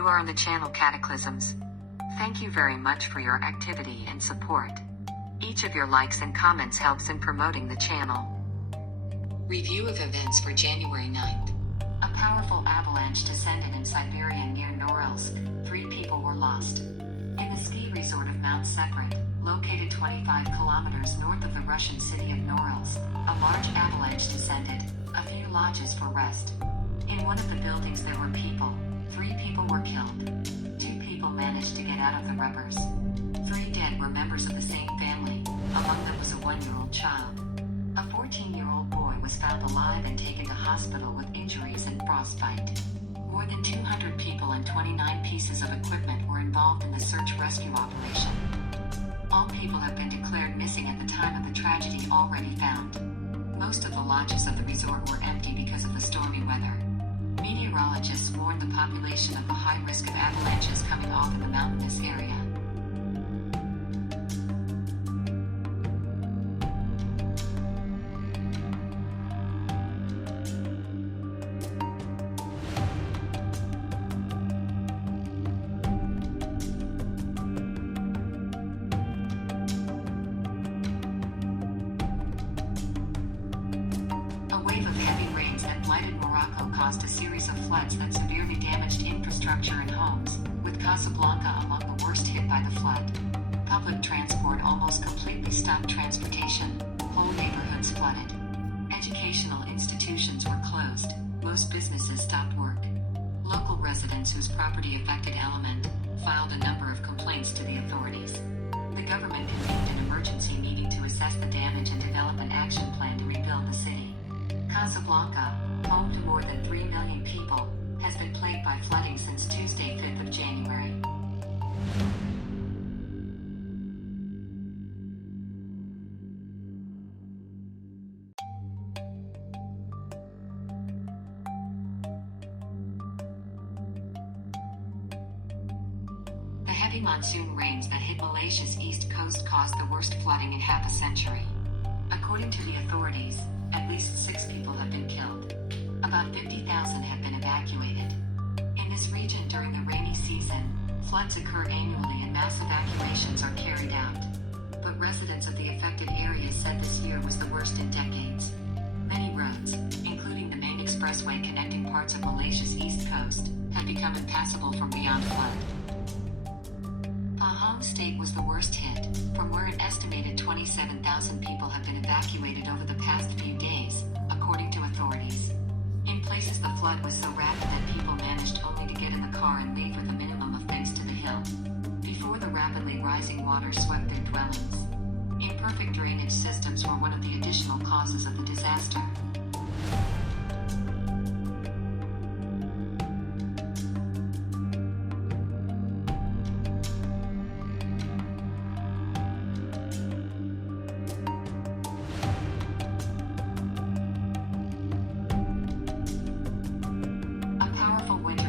You are in the channel Cataclysms. Thank you very much for your activity and support. Each of your likes and comments helps in promoting the channel. Review of events for January 9th. A powerful avalanche descended in Siberia near Norilsk. 3 people were lost. In the ski resort of Mount Sekret, located 25 kilometers north of the Russian city of Norilsk, a large avalanche descended, a few lodges for rest. In one of the buildings there were people. 3 people were killed. 2 people managed to get out of the rubbers. 3 dead were members of the same family. Among them was a 1-year-old child. A 14-year-old boy was found alive and taken to hospital with injuries and frostbite. More than 200 people and 29 pieces of equipment were involved in the search-rescue operation. All people have been declared missing at the time of the tragedy already found. Most of the lodges of the resort were empty because of the stormy weather. Meteorologists warned the population of the high risk of avalanches coming off in the mountainous area. A wave of heavy rains that blighted Morocco caused a series of floods that severely damaged infrastructure and homes, with Casablanca among the worst hit by the flood. Public transport almost completely stopped transportation. Whole neighborhoods flooded. Educational institutions were closed. Most businesses stopped work. Local residents whose property affected element filed a number of complaints to the authorities. The government convened an emergency meeting to assess the damage and develop an action plan to rebuild the city. Casablanca, home to more than 3 million people, has been plagued by flooding since Tuesday, 5th of January. The heavy monsoon rains that hit Malaysia's east coast caused the worst flooding in half a century. According to the authorities, at least 6 people have been killed. About 50,000 have been evacuated. In this region during the rainy season, floods occur annually and mass evacuations are carried out. But residents of the affected areas said this year was the worst in decades. Many roads, including the main expressway connecting parts of Malaysia's east coast, have become impassable from beyond flood. Pahang State was the worst hit, from where an estimated 27,000 people have been evacuated over the past few days, according to authorities. In places the flood was so rapid that people managed only to get in the car and leave with a minimum of things to the hill, before the rapidly rising water swept their dwellings. Imperfect drainage systems were one of the additional causes of the disaster.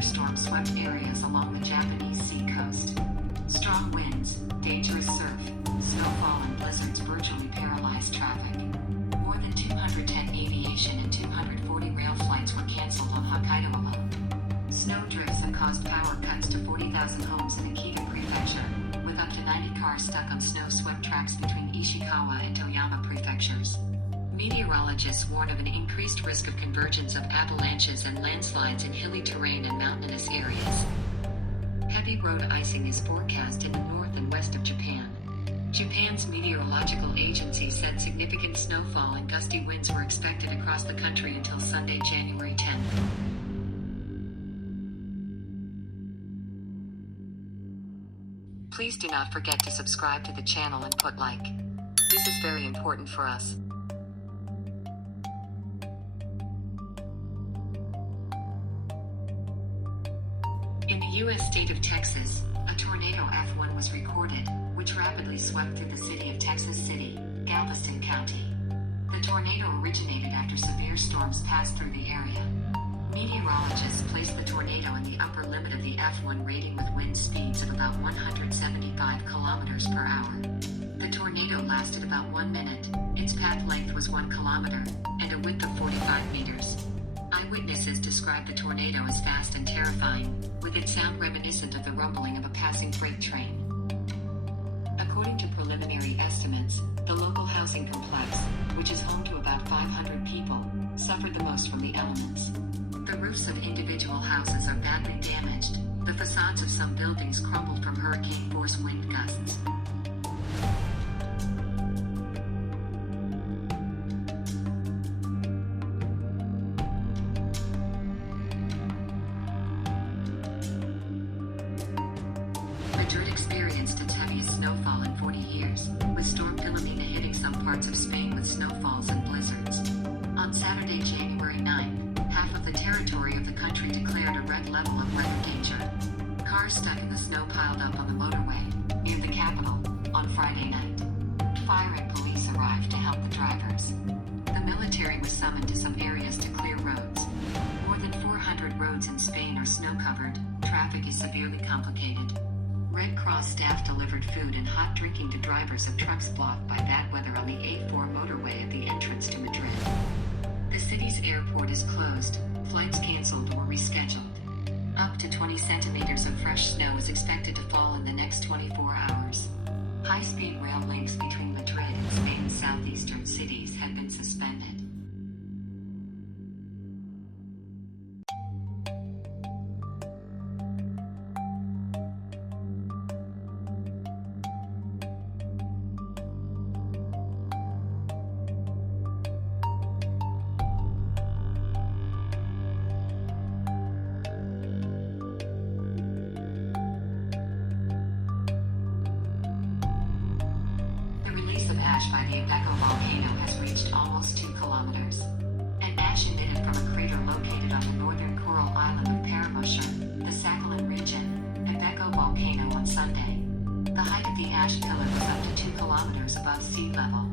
Storm swept areas along the Japanese sea coast. Strong winds, dangerous surf, snowfall and blizzards virtually paralyzed traffic. More than 210 aviation and 240 rail flights were cancelled on Hokkaido alone. Snow drifts have caused power cuts to 40,000 homes in Akita Prefecture, with up to 90 cars stuck on snow-swept tracks between Ishikawa and Toyama prefectures. Meteorologists warn of an increased risk of convergence of avalanches and landslides in hilly terrain and mountainous areas. Heavy road icing is forecast in the north and west of Japan. Japan's meteorological agency said significant snowfall and gusty winds were expected across the country until Sunday, January 10th. Please do not forget to subscribe to the channel and put like. This is very important for us. In the U.S. state of Texas, a tornado F1 was recorded, which rapidly swept through the city of Texas City, Galveston County. The tornado originated after severe storms passed through the area. Meteorologists placed the tornado in the upper limit of the F1 rating with wind speeds of about 175 kilometers per hour. The tornado lasted about 1 minute, its path length was 1 kilometer, and a width of 45 meters. Eyewitnesses described the tornado as fast and terrifying, with its sound reminiscent of the rumbling of a passing freight train. According to preliminary estimates, the local housing complex, which is home to about 500 people, suffered the most from the elements. The roofs of individual houses are badly damaged. The facades of some buildings crumbled from hurricane-force wind gusts. Madrid experienced its heaviest snowfall in 40 years, with Storm Philomena hitting some parts of Spain with snowfalls and blizzards. On Saturday, January 9, half of the territory of the country declared a red level of weather danger. Cars stuck in the snow piled up on the motorway, near the capital, on Friday night. Fire and police arrived to help the drivers. The military was summoned to some areas to clear roads. More than 400 roads in Spain are snow-covered. Traffic is severely complicated. Red Cross staff delivered food and hot drinking to drivers of trucks blocked by bad weather on the A4 motorway at the entrance to Madrid. The city's airport is closed, flights cancelled or rescheduled. Up to 20 centimeters of fresh snow is expected to fall in the next 24 hours. High-speed rail links between Madrid and Spain's southeastern cities have been suspended. By the Ibeco volcano has reached almost 2 kilometers. An ash emitted from a crater located on the northern coral island of Paramushar, the Sakhalin region, Ibeco volcano on Sunday. The height of the ash pillar was up to 2 kilometers above sea level.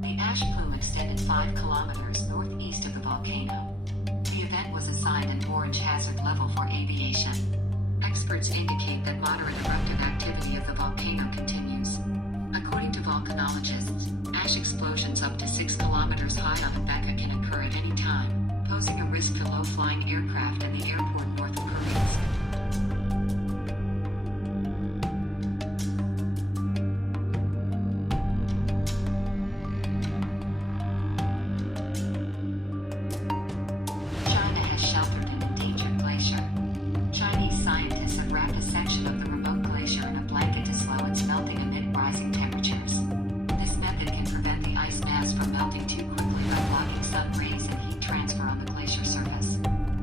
The ash plume extended 5 kilometers northeast of the volcano. The event was assigned an orange hazard level for aviation. Experts indicate that moderate eruptive activity of the volcano continues. According to volcanologists, ash explosions up to 6 kilometers high on Ibeco can occur at any time, posing a risk to low-flying aircraft in the airport north of Kursk. China has sheltered an endangered glacier. Chinese scientists have wrapped a section of the remote glacier in a blanket to slow its melting amid rising temperatures. This method can prevent the ice mass from melting too quickly by blocking sun rays and heat transfer on the glacier surface.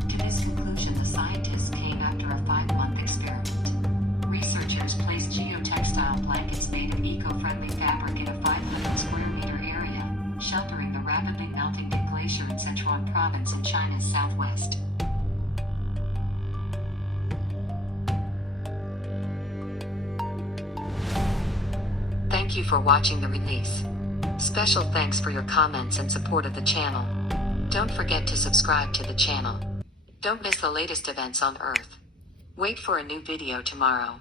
To this conclusion, the scientists came after a 5-month experiment. Researchers placed geotextile blankets made of eco-friendly fabric in a 500 square meter area, sheltering the rapidly melting new glacier in Sichuan province in China's southwest. Thank you for watching the release. Special thanks for your comments and support of the channel. Don't forget to subscribe to the channel. Don't miss the latest events on Earth. Wait for a new video tomorrow.